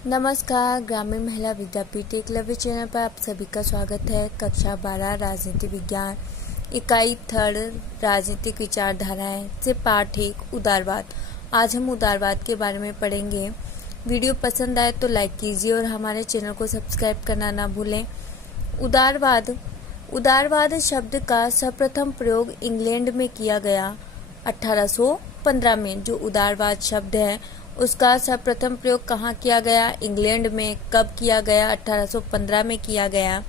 नमस्कार, ग्रामीण महिला विद्यापीठ एकलव्य चैनल पर आप सभी का स्वागत है। कक्षा 12 राजनीति विज्ञान इकाई 3 राजनीतिक विचारधाराएं से पाठ 1 उदारवाद। आज हम उदारवाद के बारे में पढ़ेंगे। वीडियो पसंद आए तो लाइक कीजिए और हमारे चैनल को सब्सक्राइब करना ना भूलें। उदारवाद शब्द का सर्वप्रथम प्रयोग इंग्लैंड में किया गया 1815 में। जो उदारवाद शब्द है उसका सर्वप्रथम प्रयोग कहाँ किया गया? इंग्लैंड में। कब किया गया? 1815 में किया गया।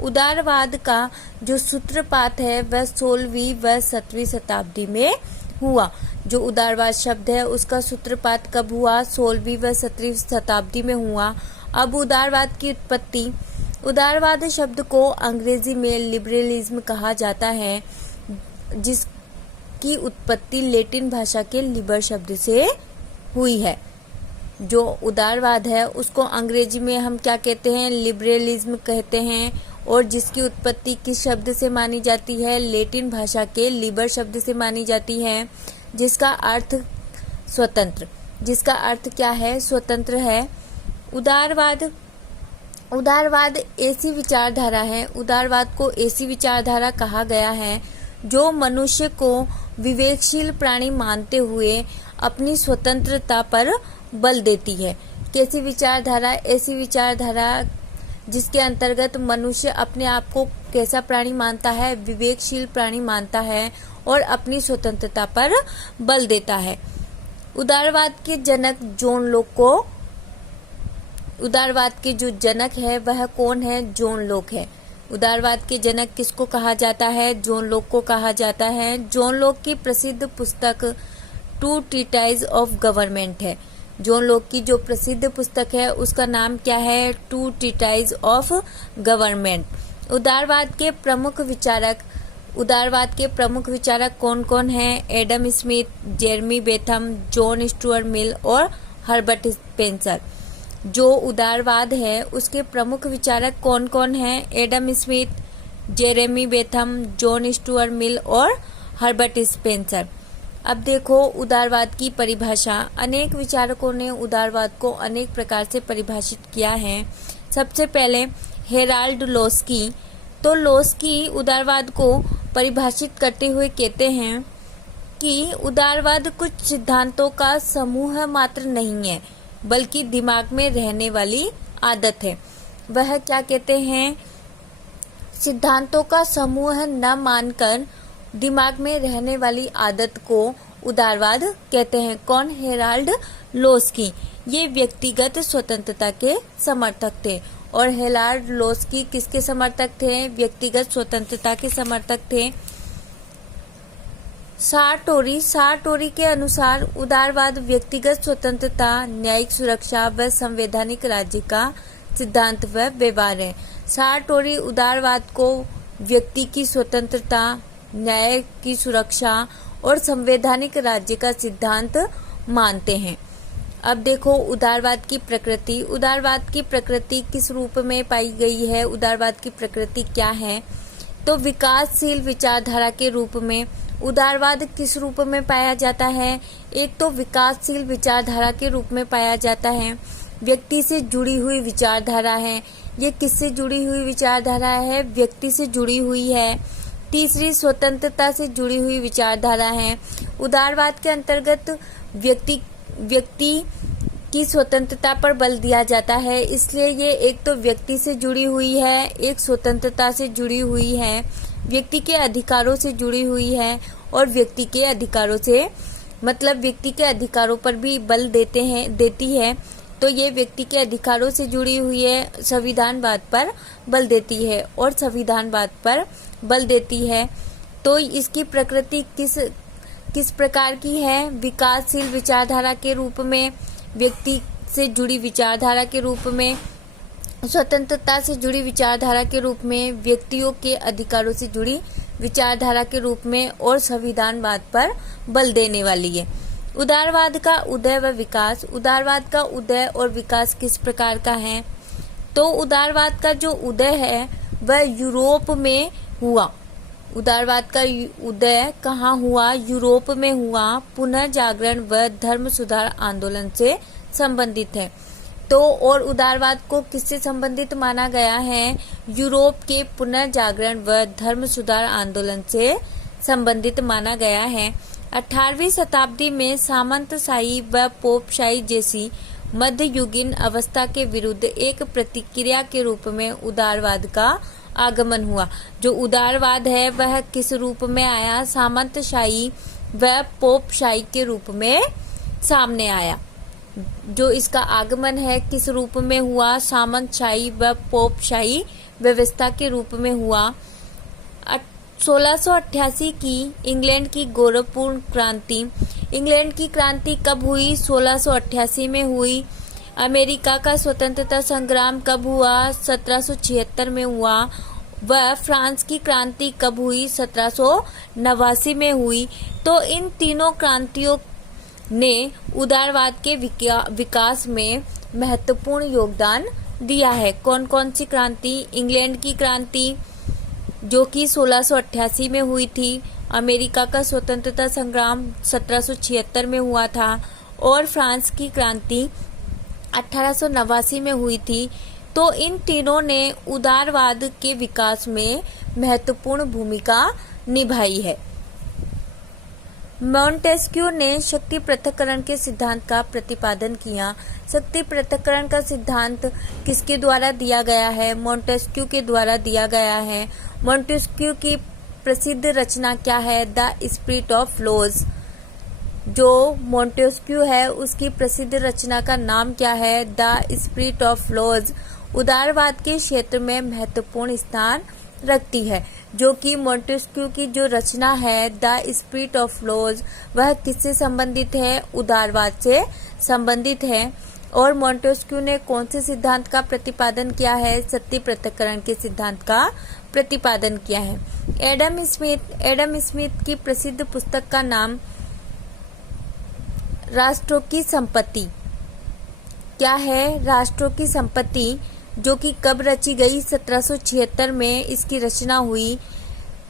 उदारवाद का जो सूत्रपात है वह 16वीं व 17वीं शताब्दी में हुआ। जो उदारवाद शब्द है उसका सूत्रपात कब हुआ? 16वीं व 17वीं शताब्दी में हुआ। अब उदारवाद की उत्पत्ति। उदारवाद शब्द को अंग्रेजी में लिबरलिज्म कहा जाता है, जिसकी उत्पत्ति लैटिन भाषा के लिबर शब्द से हुई है। जो उदारवाद है उसको अंग्रेजी में हम क्या कहते हैं? लिबरलिज्म कहते हैं। और जिसकी उत्पत्ति किस शब्द से मानी जाती है? लैटिन भाषा के लिबर शब्द से मानी जाती है, जिसका अर्थ स्वतंत्र। जिसका अर्थ क्या है? स्वतंत्र है। उदारवाद ऐसी विचारधारा है। उदारवाद को ऐसी विचारधारा कहा गया है जो मनुष्य को विवेकशील प्राणी मानते हुए अपनी स्वतंत्रता पर बल देती है। कैसी विचारधारा? ऐसी विचारधारा जिसके अंतर्गत मनुष्य अपने आप को कैसा प्राणी मानता है? विवेकशील प्राणी मानता है और अपनी स्वतंत्रता पर बल देता है। उदारवाद के जनक जॉन लोक को उदारवाद के जो जनक है वह कौन है? जॉन लोक है। उदारवाद के जनक किसको कहा जाता है? जॉन लोक को कहा जाता है। जॉन लोक की प्रसिद्ध पुस्तक टू ट्रीटाइज ऑफ गवर्नमेंट है। जॉन लोक की जो प्रसिद्ध पुस्तक है उसका नाम क्या है? Two treatise of government. उदारवाद के प्रमुख विचारक कौन कौन हैं? Adam Smith, Jeremy Bentham, John Stuart Mill और हर्बर्ट स्पेंसर। जो उदारवाद है उसके प्रमुख विचारक कौन कौन हैं? Adam Smith, Jeremy Bentham, John Stuart Mill और हर्बर्ट स्पेंसर। अब देखो उदारवाद की परिभाषा। अनेक विचारकों ने उदारवाद को अनेक प्रकार से परिभाषित किया है। सबसे पहले हेराल्ड लोस्की। तो लोस्की उदारवाद को परिभाषित करते हुए कहते हैं कि उदारवाद कुछ सिद्धांतों का समूह मात्र नहीं है, बल्कि दिमाग में रहने वाली आदत है। वह क्या कहते हैं? सिद्धांतों का समूह न मानकर दिमाग में रहने वाली आदत को उदारवाद कहते हैं। कौन? हेराल्ड लोस्की। ये व्यक्तिगत स्वतंत्रता के समर्थक थे। और हेराल्ड लोस्की किसके समर्थक थे? व्यक्तिगत स्वतंत्रता के समर्थक थे। सारटोरी के अनुसार उदारवाद व्यक्तिगत स्वतंत्रता, न्यायिक सुरक्षा व संवैधानिक राज्य का सिद्धांत व व्यवहार है। सारटोरी उदारवाद को व्यक्ति की स्वतंत्रता, न्याय की सुरक्षा और संवैधानिक राज्य का सिद्धांत मानते हैं। अब देखो उदारवाद की प्रकृति। उदारवाद की प्रकृति किस रूप में पाई गई है? उदारवाद की प्रकृति क्या है? तो विकासशील विचारधारा के रूप में उदारवाद किस रूप में पाया जाता है? एक तो विकासशील विचारधारा के रूप में पाया जाता है। व्यक्ति से जुड़ी हुई विचारधारा है। ये किससे जुड़ी हुई विचारधारा है? व्यक्ति से जुड़ी हुई है। तीसरी स्वतंत्रता से जुड़ी हुई विचारधारा है। उदारवाद के अंतर्गत व्यक्ति की स्वतंत्रता पर बल दिया जाता है, इसलिए ये एक तो व्यक्ति से जुड़ी हुई है, एक स्वतंत्रता से जुड़ी हुई है, व्यक्ति के अधिकारों से जुड़ी हुई है और व्यक्ति के अधिकारों से व्यक्ति के अधिकारों पर भी बल देती है। तो ये व्यक्ति के अधिकारों से जुड़ी हुई है, संविधानवाद पर बल देती है और संविधानवाद पर बल देती है। तो इसकी प्रकृति किस प्रकार की है? विकासशील विचारधारा के रूप में, व्यक्ति से जुड़ी विचारधारा के रूप में, स्वतंत्रता से जुड़ी विचारधारा के रूप में, व्यक्तियों के अधिकारों से जुड़ी विचारधारा के रूप में और संविधानवाद पर बल देने वाली है। उदारवाद का उदय व विकास। उदारवाद का उदय और विकास किस प्रकार का है? तो उदारवाद का जो उदय है वह यूरोप में हुआ। उदारवाद का उदय कहाँ हुआ? यूरोप में हुआ। पुनर्जागरण व धर्म सुधार आंदोलन से संबंधित है। तो और उदारवाद को किससे संबंधित माना गया है? यूरोप के पुनर्जागरण व धर्म सुधार आंदोलन से संबंधित माना गया है। 18वीं शताब्दी में सामंतशाही व पोपशाही जैसी मध्ययुगीन अवस्था के विरुद्ध एक प्रतिक्रिया के रूप में उदारवाद का आगमन हुआ। जो उदारवाद है वह किस रूप में आया? सामंतशाही व पोपशाही के रूप में सामने आया। जो इसका आगमन है किस रूप में हुआ? सामंतशाही व पोपशाही व्यवस्था के रूप में हुआ। 1688 की इंग्लैंड की गौरवपूर्ण क्रांति। इंग्लैंड की क्रांति कब हुई? 1688 में हुई। अमेरिका का स्वतंत्रता संग्राम कब हुआ? 1776 में हुआ। वह फ्रांस की क्रांति कब हुई? 1789 में हुई। तो इन तीनों क्रांतियों ने उदारवाद के विकास में महत्वपूर्ण योगदान दिया है। कौन कौन सी क्रांति? इंग्लैंड की क्रांति जो कि 1688 में हुई थी, अमेरिका का स्वतंत्रता संग्राम 1776 में हुआ था और फ्रांस की क्रांति 1889 में हुई थी। तो इन तीनों ने उदारवाद के विकास में महत्वपूर्ण भूमिका निभाई है। मॉन्टेस्क्यू ने शक्ति पृथक्करण के सिद्धांत का प्रतिपादन किया। शक्ति पृथक्करण का सिद्धांत किसके द्वारा दिया गया है? मॉन्टेस्क्यू के द्वारा दिया गया है। मॉन्टेस्क्यू की प्रसिद्ध रचना क्या है? The spirit of laws. जो मॉन्टेस्क्यू है उसकी प्रसिद्ध रचना का नाम क्या है? The spirit of laws. उदारवाद के क्षेत्र में महत्वपूर्ण स्थान रखती है। जो कि मॉन्टेस्क्यू की जो रचना है द स्पिरिट ऑफ लॉज वह किससे संबंधित है? उदारवाद से संबंधित है। और मॉन्टेस्क्यू ने कौन से सिद्धांत का प्रतिपादन किया है? शक्ति पृथक्करण के सिद्धांत का प्रतिपादन किया है। एडम स्मिथ की प्रसिद्ध पुस्तक का नाम राष्ट्रों की संपत्ति क्या है? राष्ट्रों की संपत्ति, जो कि कब रची गई? 1776 में इसकी रचना हुई।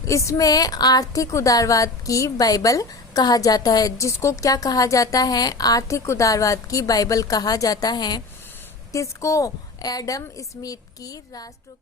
इसमें आर्थिक उदारवाद की बाइबल कहा जाता है। जिसको क्या कहा जाता है? आर्थिक उदारवाद की बाइबल कहा जाता है। किसको? एडम स्मिथ की राष्ट्रों